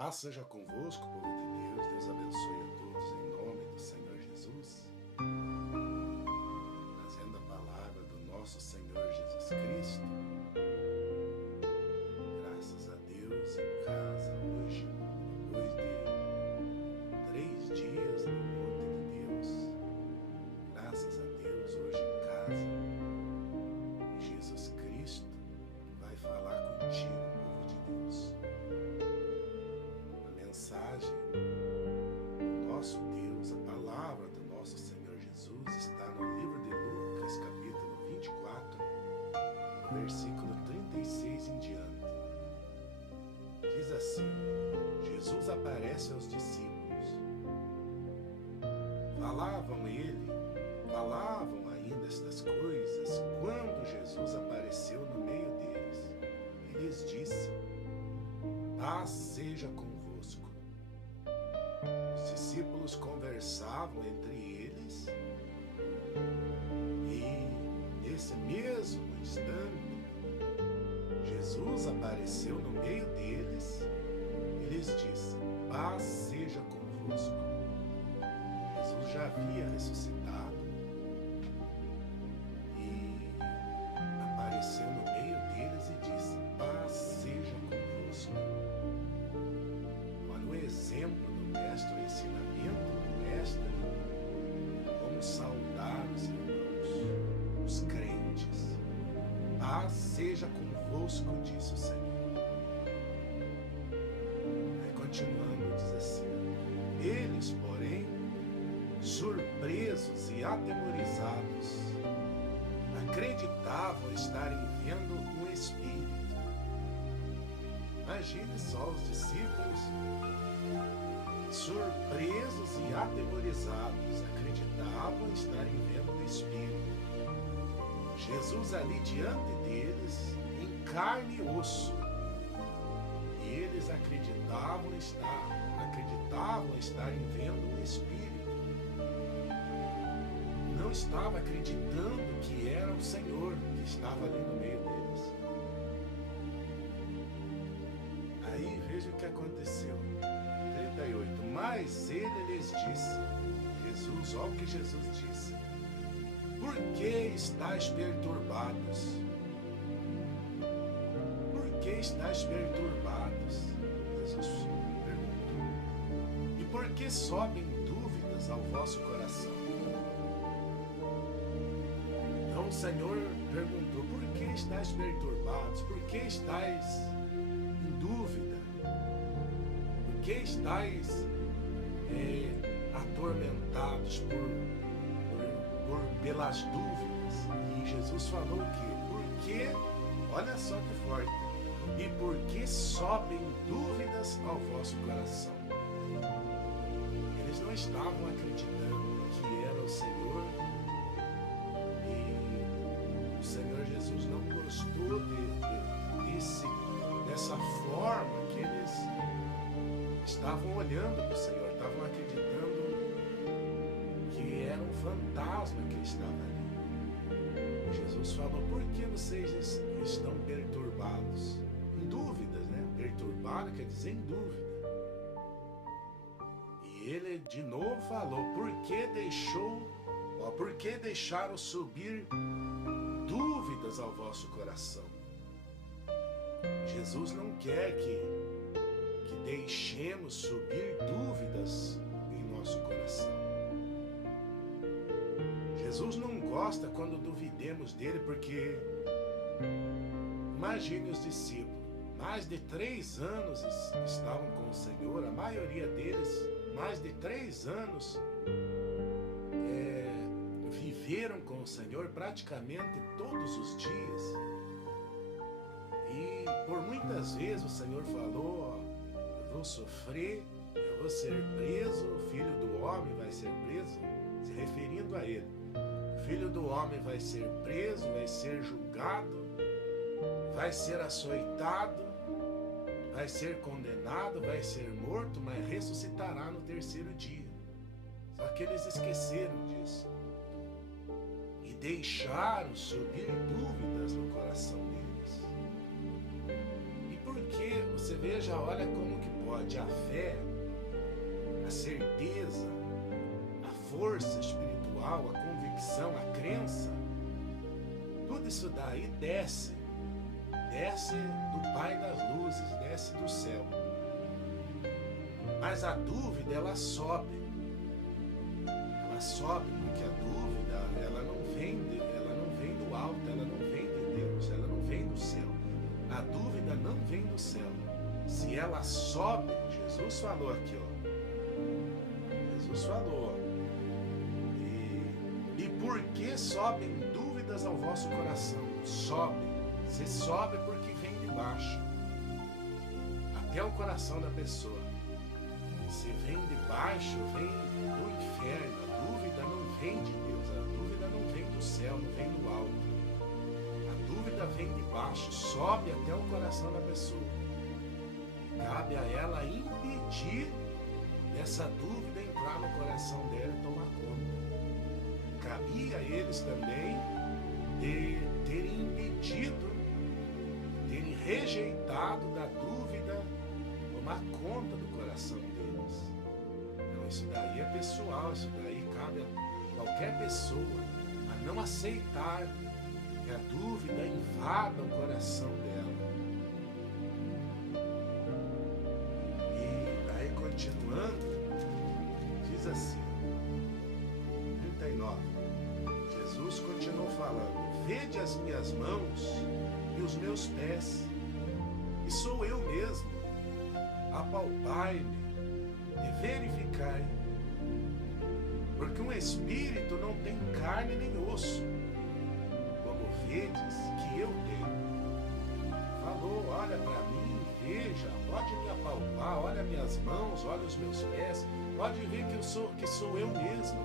Paz seja convosco, povo de Deus. Deus abençoe a todos em nome do Senhor Jesus. Trazendo a palavra do nosso Senhor Jesus Cristo. Graças a Deus em casa hoje, depois de 3 dias no monte de Deus. Graças a Deus hoje em casa. E Jesus Cristo vai falar contigo, povo de Deus. Mensagem do nosso Deus, a palavra do nosso Senhor Jesus está no livro de Lucas, capítulo 24, versículo 36 em diante. Diz assim: Jesus aparece aos discípulos. Falavam ainda estas coisas quando Jesus apareceu no meio deles. E lhes disse: paz seja convosco. Os discípulos conversavam entre eles e, nesse mesmo instante, Jesus apareceu no meio deles e lhes disse: paz seja convosco. Jesus já havia ressuscitado e apareceu no meio deles e disse: paz seja convosco. Olha o exemplo do mestre, o ensinamento do mestre, como saudar os irmãos, os crentes. Paz seja convosco, disse o Senhor. Aí continuando, diz assim: eles, porém, surpresos e atemorizados, acreditavam estarem vendo um espírito. Imagine só os discípulos surpresos e atemorizados, acreditavam estarem vendo um espírito. Jesus ali diante deles, em carne e osso. E eles acreditavam estarem vendo um espírito. Não estava acreditando que era o Senhor que estava ali no meio deles. Aí veja o que aconteceu. 38. Mas ele lhes disse, Jesus, olha o que Jesus disse: por que estáis perturbados? Por que estáis perturbados? Jesus perguntou. E por que sobem dúvidas ao vosso coração? Então o Senhor perguntou: por que estáis perturbados? Por que estáis em dúvida? Por que estáis atormentados pelas dúvidas? E Jesus falou o quê? Porque, olha só que forte, e porque sobem dúvidas ao vosso coração. Eles não estavam acreditando que era o Senhor, e o Senhor Jesus não gostou dessa forma que eles estavam olhando para o Senhor, estavam acreditando que era um fantasma que estava ali. Jesus falou: por que vocês estão perturbados? Em dúvidas, né? Perturbado quer dizer em dúvida. E ele de novo falou: por que deixaram subir dúvidas ao vosso coração? Jesus não quer que deixemos subir dúvidas em nosso coração. Jesus não gosta quando duvidemos dele, porque imagine os discípulos, mais de 3 anos estavam com o Senhor, a maioria deles, mais de 3 anos viveram com o Senhor praticamente todos os dias. E por muitas vezes o Senhor falou: eu vou sofrer, eu vou ser preso, o Filho do Homem vai ser preso, se referindo a ele. O Filho do Homem vai ser preso, vai ser julgado, vai ser açoitado, vai ser condenado, vai ser morto, mas ressuscitará no 3º dia. Só que eles esqueceram disso e deixaram subir dúvidas no coração deles. E por Porque você veja, olha como que pode a fé, a certeza, a força espiritual, a convicção, a crença, tudo isso daí desce do Pai das luzes, desce do céu. Mas a dúvida, ela sobe porque a dúvida, ela não vem do alto, ela não vem de Deus, ela não vem do céu. A dúvida não vem do céu. Se ela sobe, Jesus falou aqui, ó. Jesus falou, ó. E por que sobem dúvidas ao vosso coração? Sobe. Você sobe porque vem de baixo, até o coração da pessoa. Se vem de baixo, vem do inferno. A dúvida não vem de Deus, a dúvida não vem do céu, não vem do alto. A dúvida vem de baixo, sobe até o coração da pessoa. Cabe a ela impedir essa dúvida entrar no coração dela e tomar conta. Cabia a eles também de terem impedido, terem rejeitado da dúvida tomar conta do coração deles. Então isso daí é pessoal, isso daí cabe a qualquer pessoa a não aceitar que a dúvida invada o coração dela. E aí continuando, diz assim, 39, Jesus continuou falando: vede as minhas mãos e os meus pés, e sou eu mesmo, apalpai-me e verificai, porque um espírito não tem carne nem osso, como vedes que eu tenho. Falou: olha para mim, veja, pode me apalpar, olha minhas mãos, olha os meus pés, pode ver que sou eu mesmo.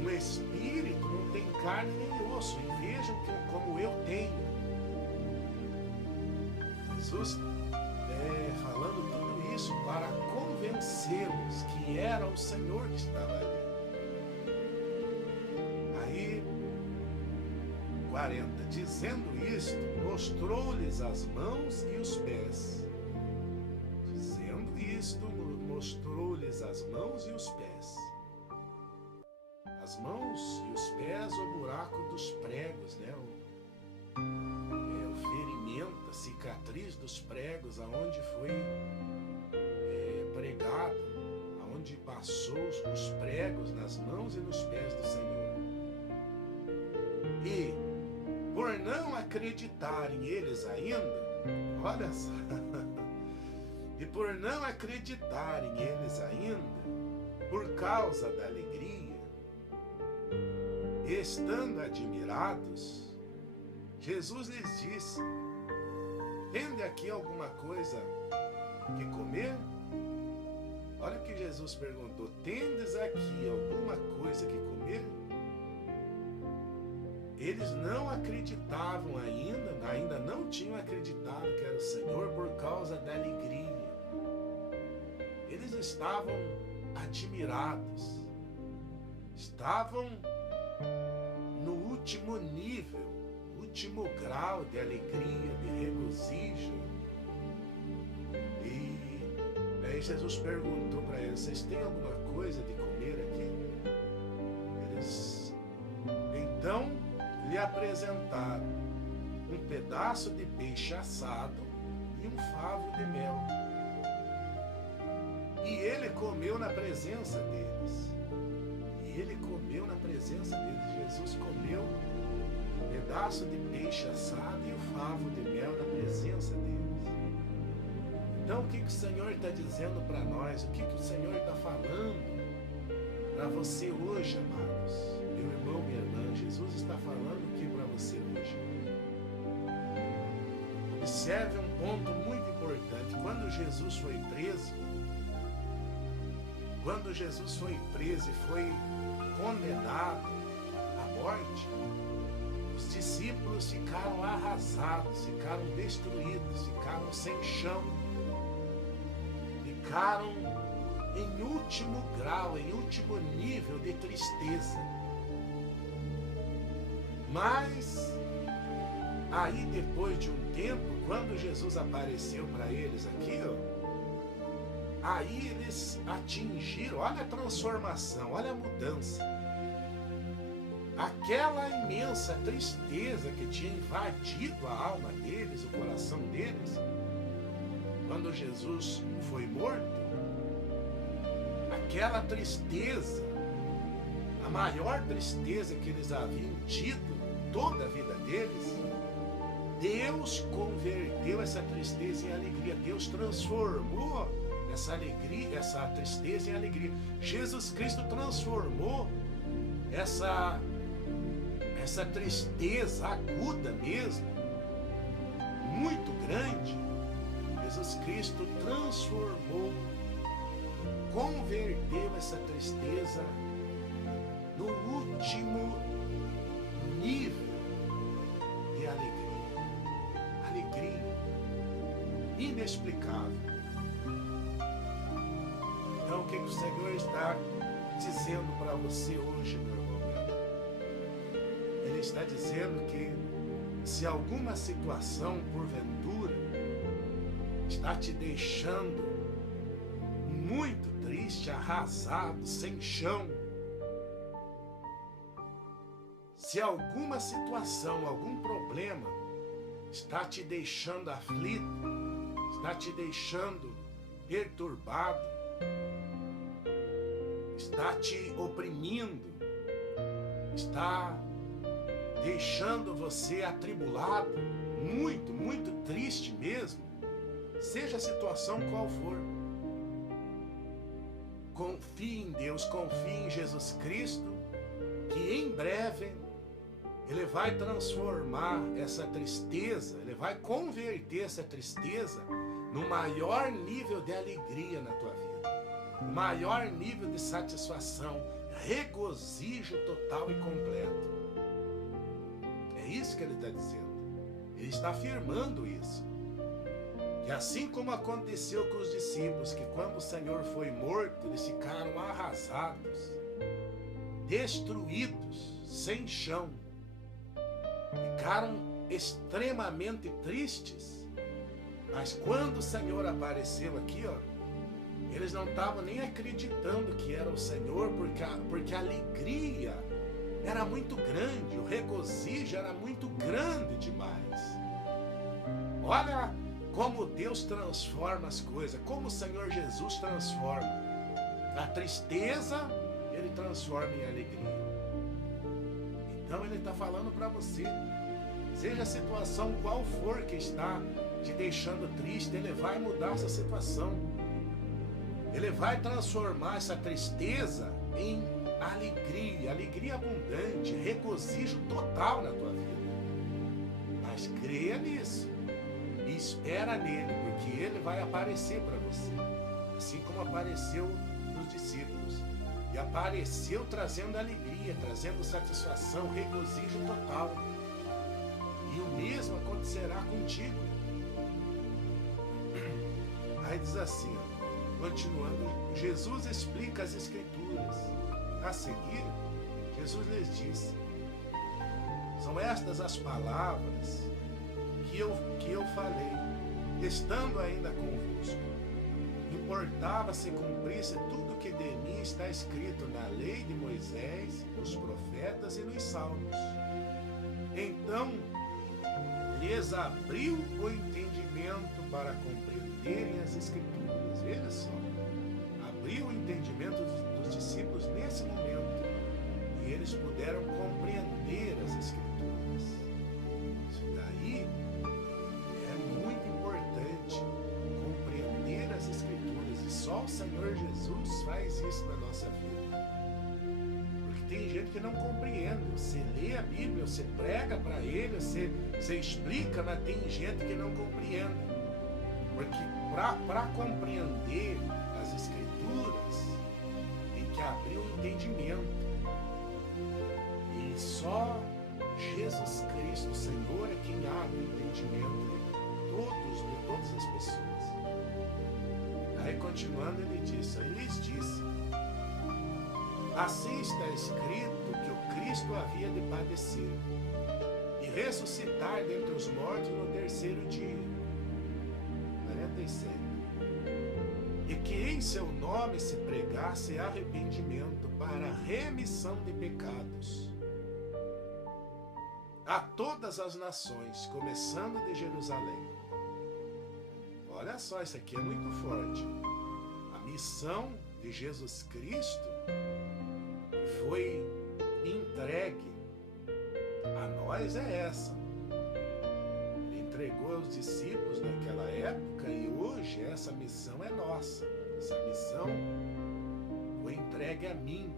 Um espírito não tem carne nem osso, e vejam como eu tenho. Jesus falando tudo isso para convencê-los que era o Senhor que estava ali. Aí, 40, dizendo isto, mostrou-lhes as mãos e os pés. Dizendo isto, mostrou-lhes as mãos e os pés. As mãos e os pés, o buraco dos pregos, né? O ferimento, a cicatriz dos pregos, aonde foi pregado, aonde passou os pregos nas mãos e nos pés do Senhor. E por não acreditarem eles ainda, olha só, e por não acreditarem eles ainda, por causa da alegria, estando admirados, Jesus lhes disse: tende aqui alguma coisa que comer? Olha o que Jesus perguntou: tendes aqui alguma coisa que comer? Eles não acreditavam ainda não tinham acreditado que era o Senhor por causa da alegria. Eles estavam admirados, estavam no último nível, último grau de alegria, de regozijo. E aí Jesus perguntou para eles: vocês têm alguma coisa de comer aqui? Eles então lhe apresentaram um pedaço de peixe assado e um favo de mel. E ele comeu na presença deles. Jesus comeu um pedaço de peixe assado e o favo de mel na presença deles. Então, o que o Senhor está dizendo para nós? O que o Senhor está falando para você hoje, amados? Meu irmão, minha irmã, Jesus está falando o que para você hoje? Observe um ponto muito importante. Quando Jesus foi preso e foi condenado à morte, os discípulos ficaram arrasados, ficaram destruídos, ficaram sem chão, ficaram em último grau, em último nível de tristeza. Mas aí, depois de um tempo, quando Jesus apareceu para eles aqui, ó, aí eles atingiram, olha a transformação, olha a mudança. Aquela imensa tristeza que tinha invadido a alma deles, o coração deles, quando Jesus foi morto, aquela tristeza, a maior tristeza que eles haviam tido toda a vida deles, Deus converteu essa tristeza em alegria. Deus transformou essa alegria, essa tristeza em alegria. Jesus Cristo transformou essa tristeza aguda mesmo, muito grande. Jesus Cristo transformou, converteu essa tristeza no último nível de alegria inexplicável. Então, o que o Senhor está dizendo para você hoje, meu irmão? Ele está dizendo que se alguma situação, porventura, está te deixando muito triste, arrasado, sem chão, se alguma situação, algum problema está te deixando aflito, está te deixando perturbado, está te oprimindo, está deixando você atribulado, muito, muito triste mesmo, seja a situação qual for, confie em Deus, confie em Jesus Cristo, que em breve Ele vai transformar essa tristeza, Ele vai converter essa tristeza no maior nível de alegria na tua vida, no maior nível de satisfação, regozijo total e completo. É isso que Ele está dizendo. Ele está afirmando isso. Que assim como aconteceu com os discípulos, que quando o Senhor foi morto, eles ficaram arrasados, destruídos, sem chão, ficaram extremamente tristes. Mas quando o Senhor apareceu aqui, ó, eles não estavam nem acreditando que era o Senhor, porque a alegria era muito grande, o regozijo era muito grande demais. Olha como Deus transforma as coisas, como o Senhor Jesus transforma. A tristeza, Ele transforma em alegria. Então Ele está falando para você, seja a situação qual for que está te deixando triste, Ele vai mudar essa situação. Ele vai transformar essa tristeza em alegria, alegria abundante, regozijo total na tua vida. Mas creia nisso e espera nele, porque ele vai aparecer para você, assim como apareceu nos discípulos, e apareceu trazendo alegria, trazendo satisfação, regozijo total. E o mesmo acontecerá contigo. Aí diz assim, ó, continuando, Jesus explica as Escrituras. A seguir, Jesus lhes disse: são estas as palavras que eu falei, estando ainda convosco. Importava se cumprisse tudo que de mim está escrito na lei de Moisés, nos profetas e nos salmos. Então lhes abriu o entendimento para compreenderem as Escrituras. Veja só, abriu o entendimento dos discípulos nesse momento, e eles puderam compreender as Escrituras. Isso daí é muito importante, compreender as Escrituras, e só o Senhor Jesus faz isso na nossa vida. Porque tem gente que não compreende. Você lê a Bíblia, você prega para ele, você explica, mas tem gente que não compreende. Porque para compreender as Escrituras, tem que abrir o entendimento. E só Jesus Cristo, o Senhor, é quem abre o entendimento de todas as pessoas. Aí continuando, ele lhes disse: assim está escrito que o Cristo havia de padecer e ressuscitar dentre os mortos no terceiro dia, 47. E que em seu nome se pregasse arrependimento para remissão de pecados a todas as nações, começando de Jerusalém. Olha só, isso aqui é muito forte. A missão de Jesus Cristo foi entregue a nós, é essa. Ele entregou aos discípulos naquela época e hoje essa missão é nossa. Essa missão foi entregue a mim,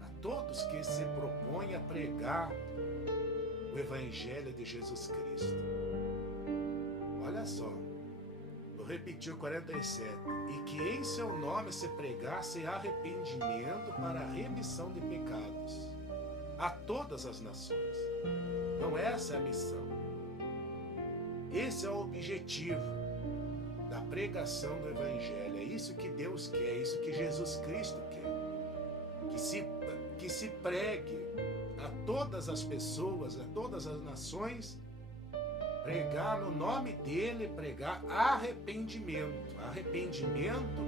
a todos que se propõem a pregar o Evangelho de Jesus Cristo. Olha só, vou repetir o 47. E que em seu nome se pregasse arrependimento para a remissão de pecados a todas as nações. Então essa é a missão. Esse é o objetivo da pregação do Evangelho. É isso que Deus quer, é isso que Jesus Cristo quer. Que se pregue a todas as pessoas, a todas as nações, pregar no nome dele, pregar arrependimento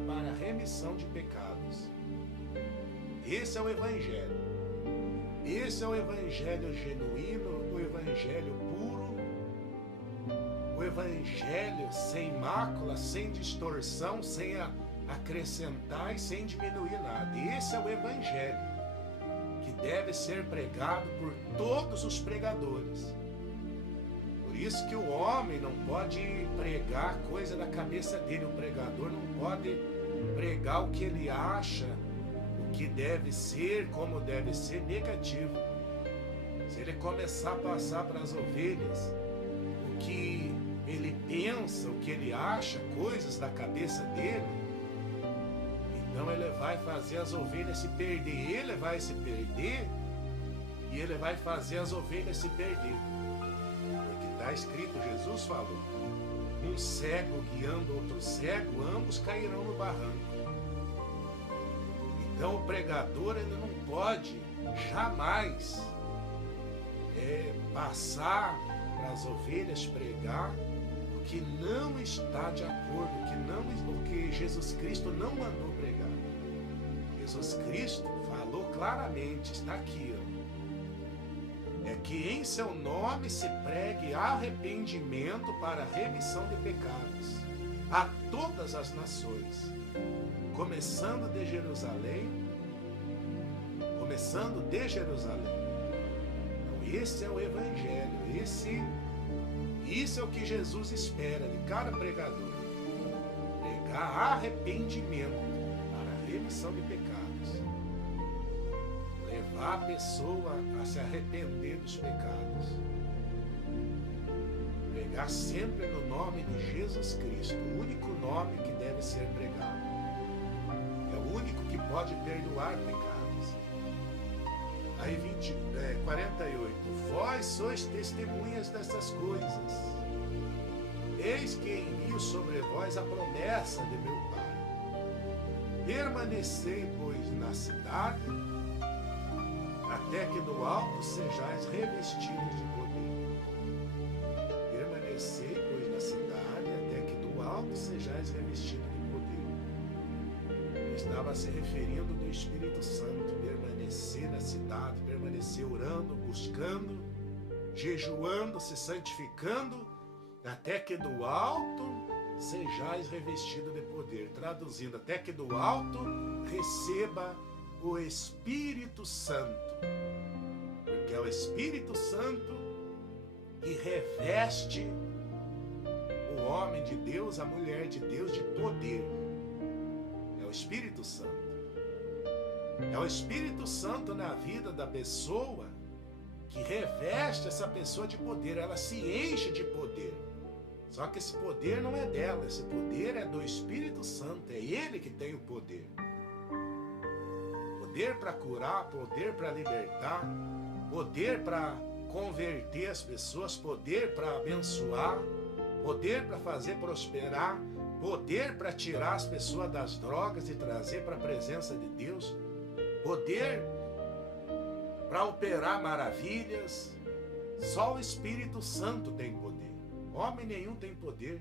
para a remissão de pecados. Esse é o Evangelho. Esse é o Evangelho genuíno, o Evangelho puro, o Evangelho sem mácula, sem distorção, sem acrescentar e sem diminuir nada. Esse é o Evangelho que deve ser pregado por todos os pregadores. Por isso que o homem não pode pregar coisa da cabeça dele, o pregador não pode pregar o que ele acha, o que deve ser, como deve ser, negativo. Se ele começar a passar para as ovelhas o que ele pensa, o que ele acha, coisas da cabeça dele, então ele vai fazer as ovelhas se perder, ele vai se perder e ele vai fazer as ovelhas se perder. Porque está escrito, Jesus falou, um cego guiando outro cego, ambos cairão no barranco. Então o pregador ele não pode jamais passar para as ovelhas pregar o que não está de acordo, o que Jesus Cristo não mandou pregar. Jesus Cristo falou claramente, está aqui, é que em seu nome se pregue arrependimento para remissão de pecados a todas as nações, começando de Jerusalém. Então esse é o Evangelho, isso é o que Jesus espera de cada pregador, pregar arrependimento para a remissão de pecados, levar a pessoa a se arrepender dos pecados, pregar sempre no nome de Jesus Cristo, o único nome que deve ser pregado, é o único que pode perdoar pecados. Aí 48, vós sois testemunhas dessas coisas, eis que envio sobre vós a promessa de meu Pai. Permanecei, pois, na cidade, até que do alto sejais revestidos de poder. Permanecei, pois, na cidade, até que do alto sejais revestidos de poder. Ele estava se referindo do Espírito Santo, permanecer na cidade, permanecer orando, buscando, jejuando, se santificando, até que do alto sejais revestido de poder. Traduzindo, até que do alto receba o Espírito Santo. Porque é o Espírito Santo que reveste o homem de Deus, a mulher de Deus, de poder. É o Espírito Santo. É o Espírito Santo na vida da pessoa que reveste essa pessoa de poder. Ela se enche de poder. Só que esse poder não é dela, esse poder é do Espírito Santo, é Ele que tem o poder. Poder para curar, poder para libertar, poder para converter as pessoas, poder para abençoar, poder para fazer prosperar, poder para tirar as pessoas das drogas e trazer para a presença de Deus, poder para operar maravilhas. Só o Espírito Santo tem poder. Homem nenhum tem poder.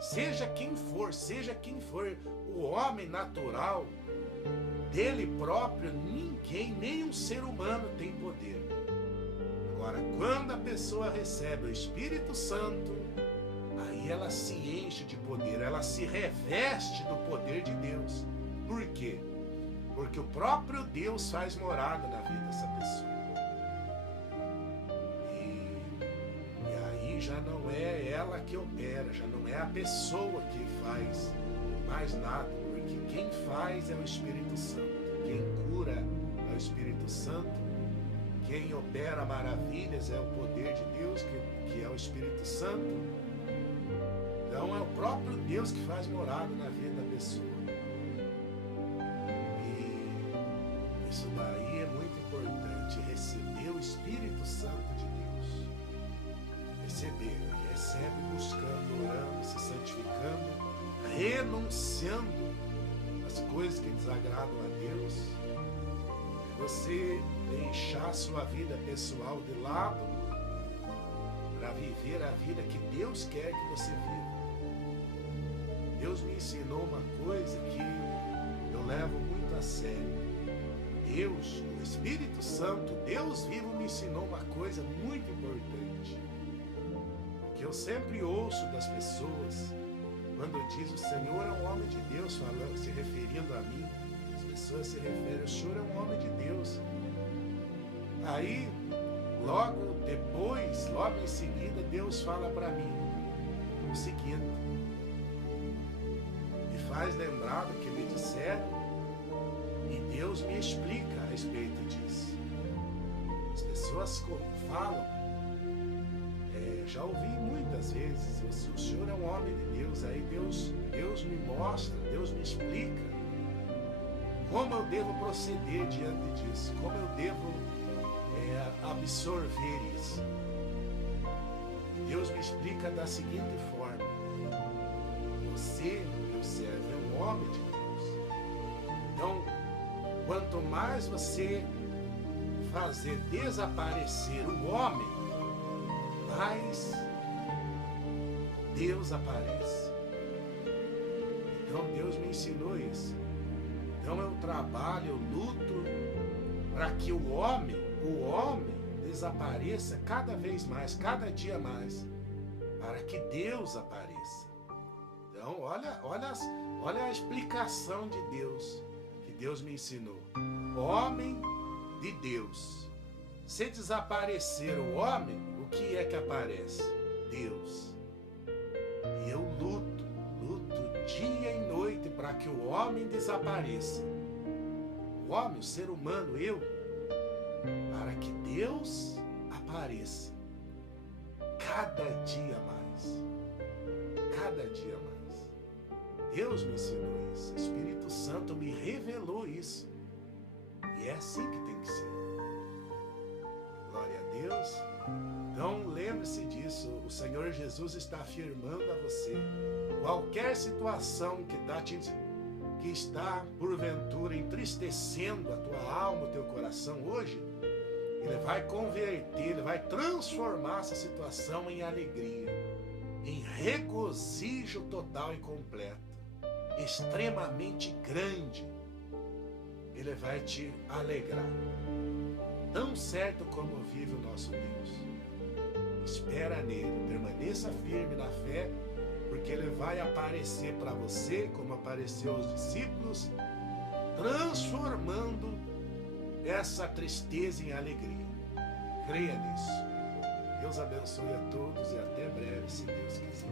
seja quem for, o homem natural, dele próprio, ninguém, nenhum ser humano tem poder. Agora, quando a pessoa recebe o Espírito Santo, aí ela se enche de poder, ela se reveste do poder de Deus. Por quê? Porque o próprio Deus faz morada na vida dessa pessoa. E aí já não é ela que opera, já não é a pessoa que faz mais nada, porque quem faz é o Espírito Santo, quem cura é o Espírito Santo, quem opera maravilhas é o poder de Deus, que é o Espírito Santo. Então é o próprio Deus que faz morada na vida da pessoa. E isso daí é muito importante, receber o Espírito Santo de Deus. Recebe buscando, orando, se santificando, renunciando às coisas que desagradam a Deus. Você deixar a sua vida pessoal de lado para viver a vida que Deus quer que você viva. Deus me ensinou uma coisa que eu levo muito a sério. Deus, o Espírito Santo, Deus vivo, me ensinou uma coisa muito importante. Que eu sempre ouço das pessoas, quando diz o Senhor é um homem de Deus, falando, se referindo a mim, as pessoas se referem, o Senhor é um homem de Deus. Aí, logo depois, logo em seguida, Deus fala para mim o seguinte, me faz lembrar do que me disseram, e Deus me explica a respeito disso. As pessoas falam, já ouvi muitas vezes, o Senhor é um homem de Deus, aí Deus me mostra, Deus me explica como eu devo proceder diante disso, como eu devo absorver isso. Deus me explica da seguinte forma: você, meu servo, é um homem de Deus. Então, quanto mais você fazer desaparecer o homem, mais Deus aparece. Então Deus me ensinou isso. Então eu trabalho, eu luto para que o homem desapareça cada vez mais, cada dia mais, para que Deus apareça. Então olha a explicação de Deus, que Deus me ensinou. Homem de Deus. Se desaparecer o homem, o que é que aparece? Deus. E eu luto dia e noite para que o homem desapareça. O homem, o ser humano, eu, para que Deus apareça. Cada dia mais. Cada dia mais. Deus me ensinou isso. O Espírito Santo me revelou isso. E é assim que tem que ser. Glória a Deus. Então lembre-se disso, o Senhor Jesus está afirmando a você, qualquer situação que está porventura entristecendo a tua alma, o teu coração hoje, Ele vai converter, Ele vai transformar essa situação em alegria, em regozijo total e completo, extremamente grande. Ele vai te alegrar, tão certo como vive o nosso Deus. Espera nele, permaneça firme na fé, porque ele vai aparecer para você, como apareceu aos discípulos, transformando essa tristeza em alegria. Creia nisso. Deus abençoe a todos e até breve, se Deus quiser.